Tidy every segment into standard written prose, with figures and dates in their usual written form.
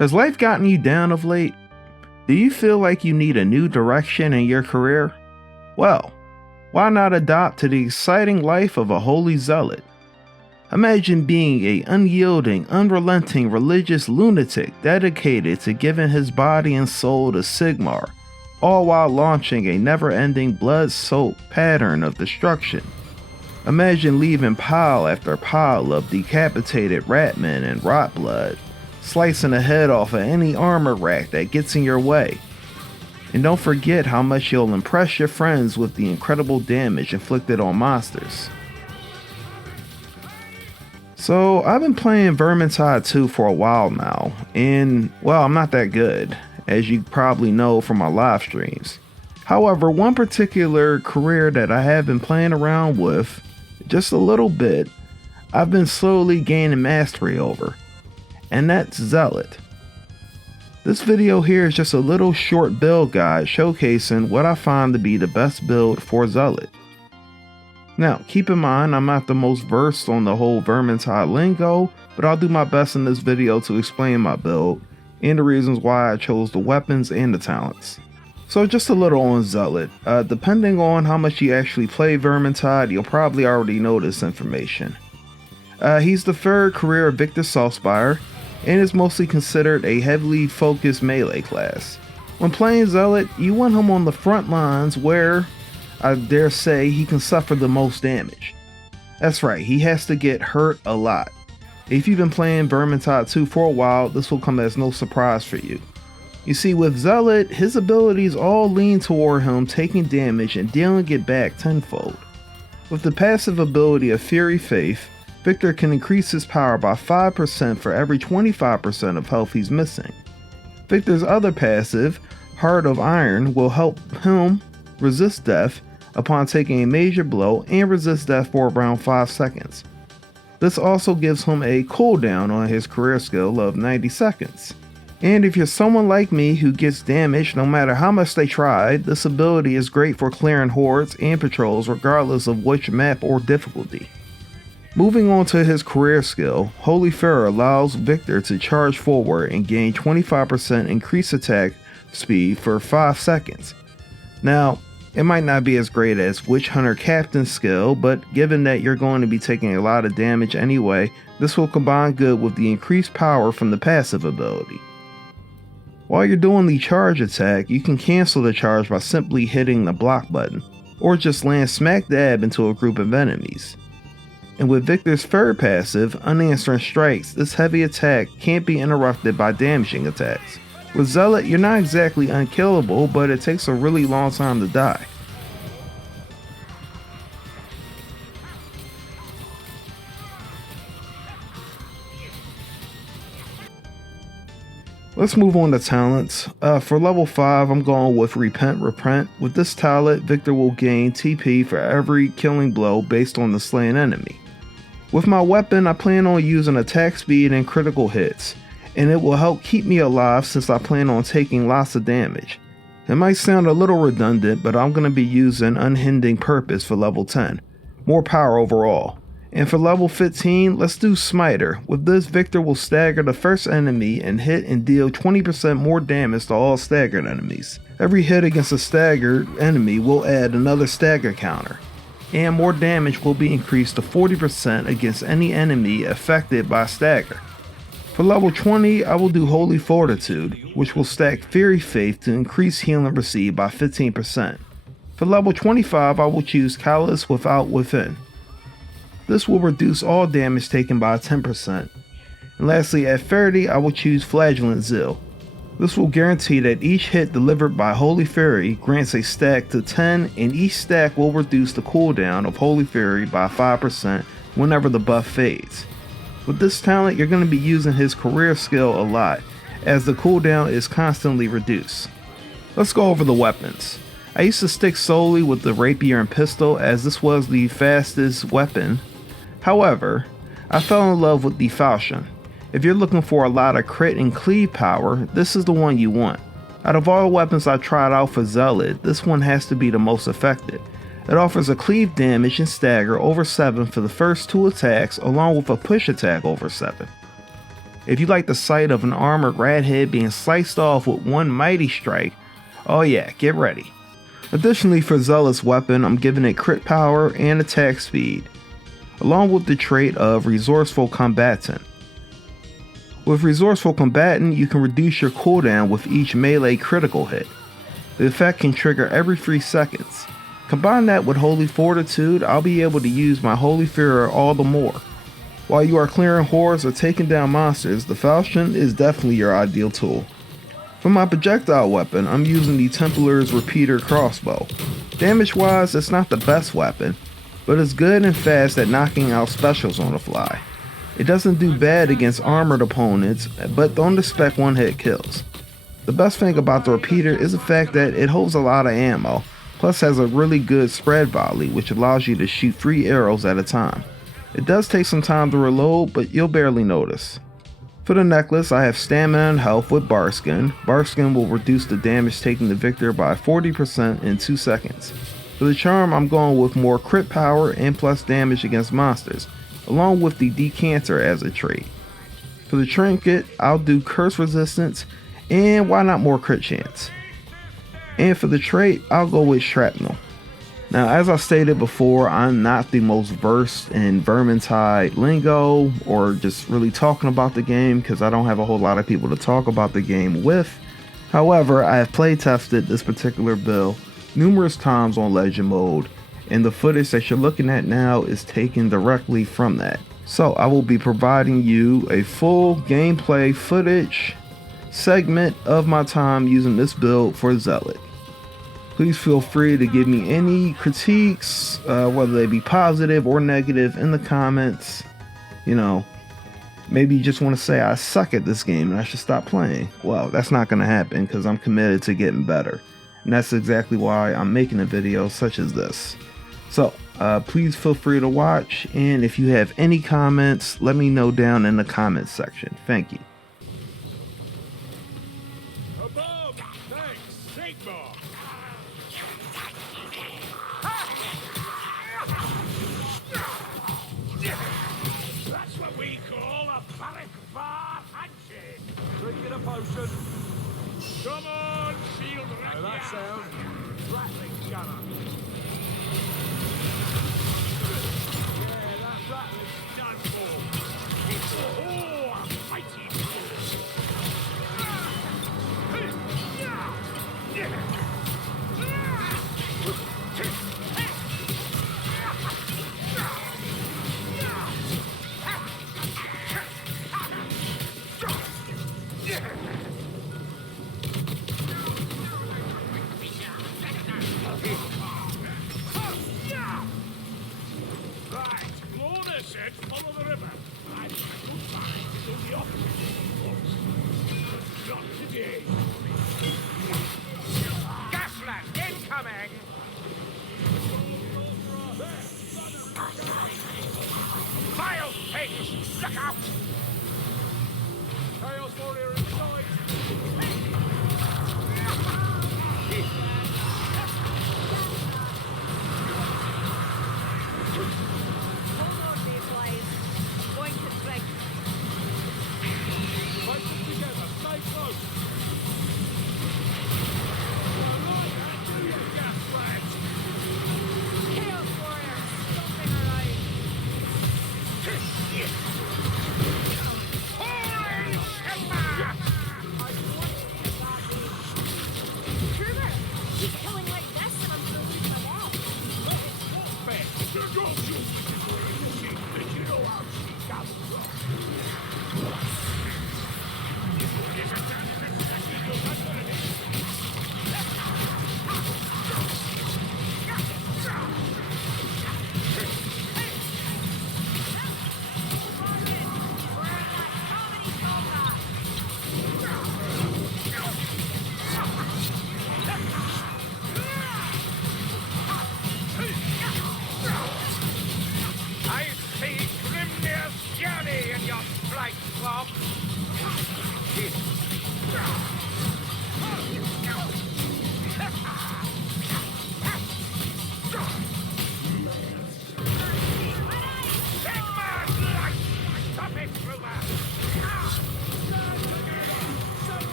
Has life gotten you down of late? Do you feel like you need a new direction in your career? Well, why not adopt to the exciting life of a holy zealot? Imagine being an unyielding, unrelenting religious lunatic dedicated to giving his body and soul to Sigmar, all while launching a never-ending blood-soaked pattern of destruction. Imagine leaving pile after pile of decapitated ratmen and rot blood, slicing the head off of any armor rack that gets in your way. And don't forget how much you'll impress your friends with the incredible damage inflicted on monsters. So I've been playing Vermintide 2 for a while now, and well, I'm not that good, as you probably know from my live streams. However, one particular career that I have been playing around with just a little bit, I've been slowly gaining mastery over, and that's Zealot. This video here is just a little short build guide showcasing what I find to be the best build for Zealot. Now, keep in mind I'm not the most versed on the whole Vermintide lingo, but I'll do my best in this video to explain my build and the reasons why I chose the weapons and the talents. So just a little on Zealot. Depending on how much you actually play Vermintide, you'll probably already know this information. He's the third career of Victor Saltzpyre, and is mostly considered a heavily focused melee class. When playing Zealot, you want him on the front lines where, I dare say, he can suffer the most damage. That's right, he has to get hurt a lot. If you've been playing Vermintide 2 for a while, this will come as no surprise for you. You see, with Zealot, his abilities all lean toward him taking damage and dealing it back tenfold. With the passive ability of Fury Faith, Victor can increase his power by 5% for every 25% of health he's missing. Victor's other passive, Heart of Iron, will help him resist death upon taking a major blow and resist death for around 5 seconds. This also gives him a cooldown on his career skill of 90 seconds. And if you're someone like me who gets damaged no matter how much they tried, this ability is great for clearing hordes and patrols regardless of which map or difficulty. Moving on to his career skill, Holy Fury allows Victor to charge forward and gain 25% increased attack speed for 5 seconds. Now, it might not be as great as Witch Hunter Captain's skill, but given that you're going to be taking a lot of damage anyway, this will combine good with the increased power from the passive ability. While you're doing the charge attack, you can cancel the charge by simply hitting the block button, or just land smack dab into a group of enemies. And with Victor's third passive, Unanswering Strikes, this heavy attack can't be interrupted by damaging attacks. With Zealot, you're not exactly unkillable, but it takes a really long time to die. Let's move on to talents. For level 5, I'm going with Repent. With this talent, Victor will gain TP for every killing blow based on the slain enemy. With my weapon, I plan on using attack speed and critical hits, and it will help keep me alive since I plan on taking lots of damage. It might sound a little redundant, but I'm going to be using Unhindering Purpose for level 10, more power overall. And for level 15, let's do Smiter. With this, Victor will stagger the first enemy and hit and deal 20% more damage to all staggered enemies. Every hit against a staggered enemy will add another stagger counter, and more damage will be increased to 40% against any enemy affected by stagger. For level 20, I will do Holy Fortitude, which will stack Fury Faith to increase healing received by 15%. For level 25, I will choose Callous Without Within. This will reduce all damage taken by 10%. And lastly, at 30, I will choose Flagellant Zeal. This will guarantee that each hit delivered by Holy Fury grants a stack to 10, and each stack will reduce the cooldown of Holy Fury by 5% whenever the buff fades. With this talent, you're going to be using his career skill a lot, as the cooldown is constantly reduced. Let's go over the weapons. I used to stick solely with the rapier and pistol as this was the fastest weapon. However, I fell in love with the falchion. If you're looking for a lot of crit and cleave power, this is the one you want. Out of all the weapons I tried out for Zealot, this one has to be the most effective. It offers a cleave damage and stagger over 7 for the first 2 attacks, along with a push attack over 7. If you like the sight of an armored rat head being sliced off with one mighty strike, oh yeah, get ready. Additionally, for Zealot's weapon, I'm giving it crit power and attack speed, along with the trait of Resourceful Combatant. With Resourceful Combatant, you can reduce your cooldown with each melee critical hit. The effect can trigger every 3 seconds. Combine that with Holy Fortitude, I'll be able to use my Holy Fury all the more. While you are clearing hordes or taking down monsters, the falchion is definitely your ideal tool. For my projectile weapon, I'm using the Templar's Repeater crossbow. Damage wise, it's not the best weapon, but it's good and fast at knocking out specials on the fly. It doesn't do bad against armored opponents, but don't expect one-hit kills. The best thing about the Repeater is the fact that it holds a lot of ammo, plus has a really good spread volley, which allows you to shoot 3 arrows at a time. It does take some time to reload, but you'll barely notice. For the necklace, I have stamina and health with Barskin. Barskin will reduce the damage taken to Victor by 40% in 2 seconds. For the charm, I'm going with more crit power and plus damage against monsters, along with the Decanter as a trait. For the trinket, I'll do curse resistance, and why not more crit chance. And for the trait, I'll go with Shrapnel. Now, as I stated before, I'm not the most versed in Vermintide lingo or just really talking about the game because I don't have a whole lot of people to talk about the game with. However, I have play tested this particular build numerous times on Legend Mode, and the footage that you're looking at now is taken directly from that. So I will be providing you a full gameplay footage segment of my time using this build for Zealot. Please feel free to give me any critiques, whether they be positive or negative, in the comments. You know, maybe you just want to say I suck at this game and I should stop playing. Well, that's not going to happen because I'm committed to getting better. And that's exactly why I'm making a video such as this. So, please feel free to watch. And if you have any comments, let me know down in the comments section. Thank you. That's what we call a barrack bar handshake. Drinking a potion. Come on, shield rack. How that sound? Rattling gunner. Yeah, that rattling's done for. It's a mighty force. Right, Lorna said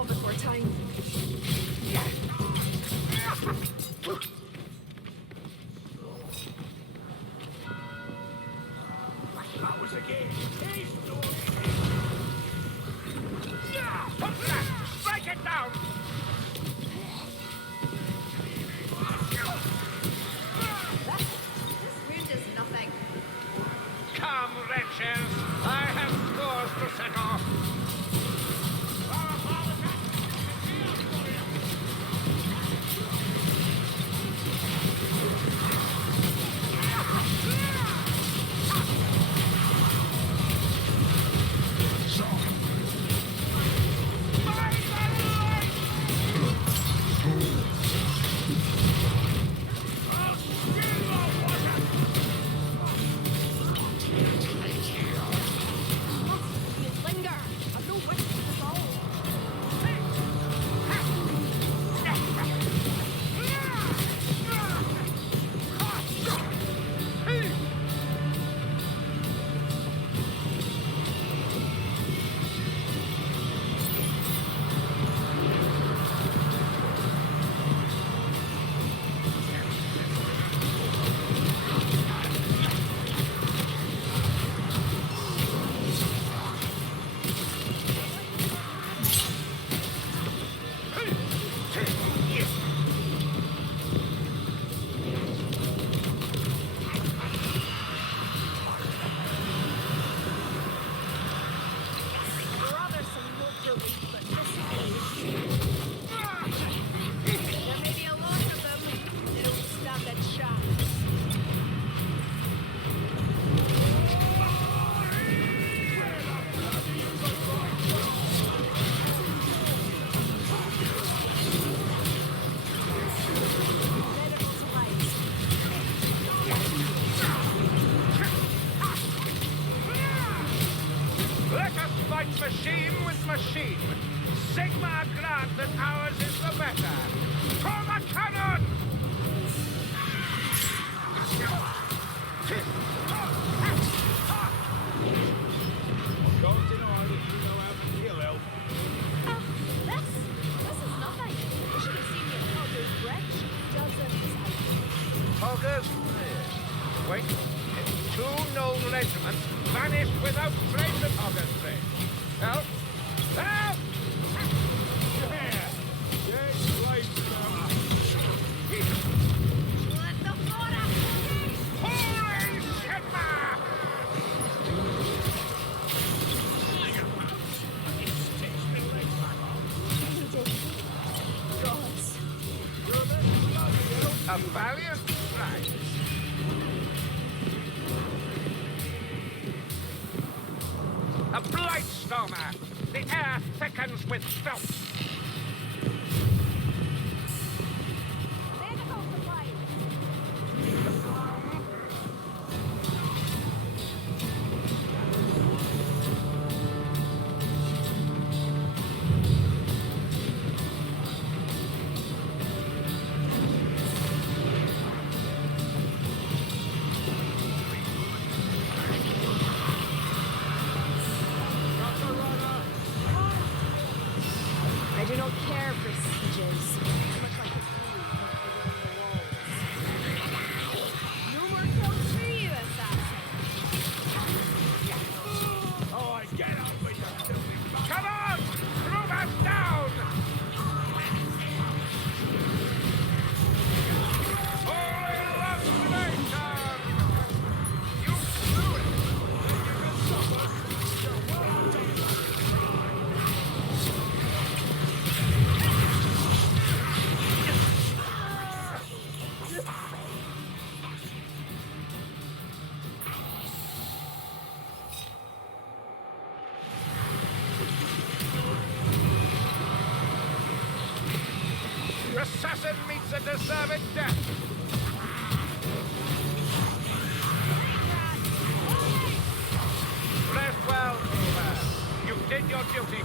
Not before time. That was a game. He's doing it. Yeah! Put that! Strike it down! This wound is nothing. Come, wretches! I have scores to settle! You linger. I've no wish to dissolve. Rather some more relief, but this age. There may be a lot of them. They don't stand a chance. Medicals arise. Let us fight machine with machine. Sigma grant that ours is the better. For the cannon! Don't you know how to kill elf? This is nothing. You should have seen me at Hogger's Bridge. Dozens out. Hoggers? Wait. Two known regiments vanished without trace of Hoggers Bridge. Help! Help! Yeah! Yes, right now. Let the water! Holy Sigma! Gods. A valiant strike. A blight stormer! The air thickens with filth! Medical supplies. I do not care for sieges. Much like the food within the walls. No more kills for you, assassin. Oh, I get up with your filthy bug. Come on! Prove us down! Holy Restoration! You blew it! You can suffer. You're well done. Assassin meets a deserved death! Rest well, Uber. You did your duty.